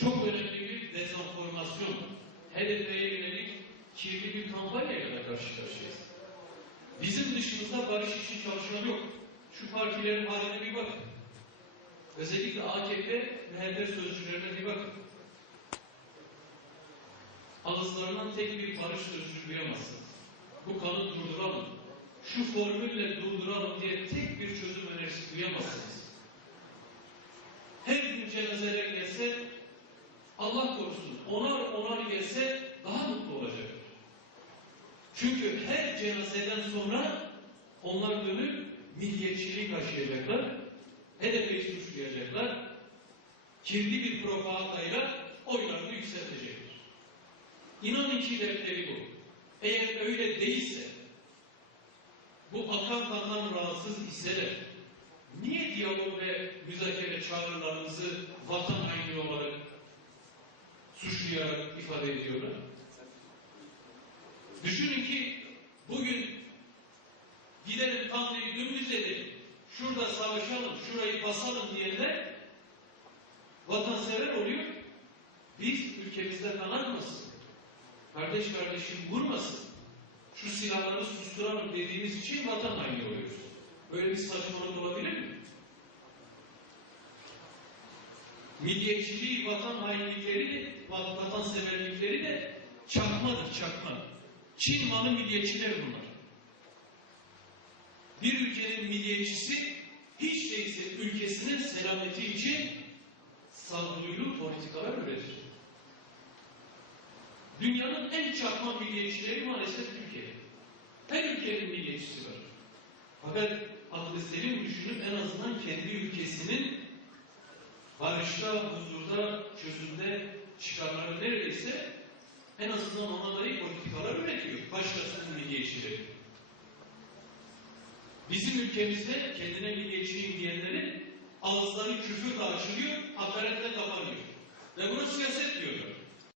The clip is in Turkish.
çok önemli bir dezenformasyon, hedefe yönelik kirli bir kampanyayla da karşı karşıyayız. Bizim dışımızda barış için çalışan yok. Şu partilerin haline bir bakın. Özellikle AKP HDP sözcülerine bir bakın. Ağızlarından tek bir barış sözcüğü duyamazsınız. Bu kanı durduralım. Şu formülle durduralım diye tek bir çözüm önerisi duyamazsınız. Her gün cenazeler gelse Allah korusun onar onar gelse daha mutlu olacak. Çünkü her cenazeden sonra onlar dönüp milliyetçiliği taşıyacaklar, hedefe suçlayacaklar, kirli bir propagandayla oylarını yükseltecekler. İnanın ki dertleri bu. Eğer öyle değilse, bu akan kandan rahatsız iseler, niye diyalog ve müzakere çağrılarınızı vatan suçlayarak ifade ediyorlar? Düşünün ki bugün gidelim Tanrı'yı dümdüz edelim, şurada savaşalım, şurayı basalım diyenler vatansever oluyor. Biz ülkemizde kanatmasın. Kardeş kardeşim vurmasın. Şu silahları susturalım dediğimiz için vatan haini oluyoruz. Böyle bir saçmalık olabilir Milliyetçiliği, vatan hainlikleri, vat- vatanseverlikleri de çakmadır, çakma. Çin malı milliyetçiler bunlar. Bir ülkenin milliyetçisi hiç değilse ülkesinin selameti için sağduyulu politikalar üretir. Dünyanın en çakma milliyetçileri maalesef Türkiye. Her ülkenin milliyetçisi var. Fakat aklı selim düşünüp en azından kendi ülkesinin barışta, huzurda, çözümde çıkarları neredeyse en azından ona dair politikalar üretiyor. Başkasının milliyetçileri. Bizim ülkemizde kendine milliyetçiyim diyenlerin ağızları küfürle açılıyor, hakaretle kapanıyor. Ve bunu siyaset diyorlar.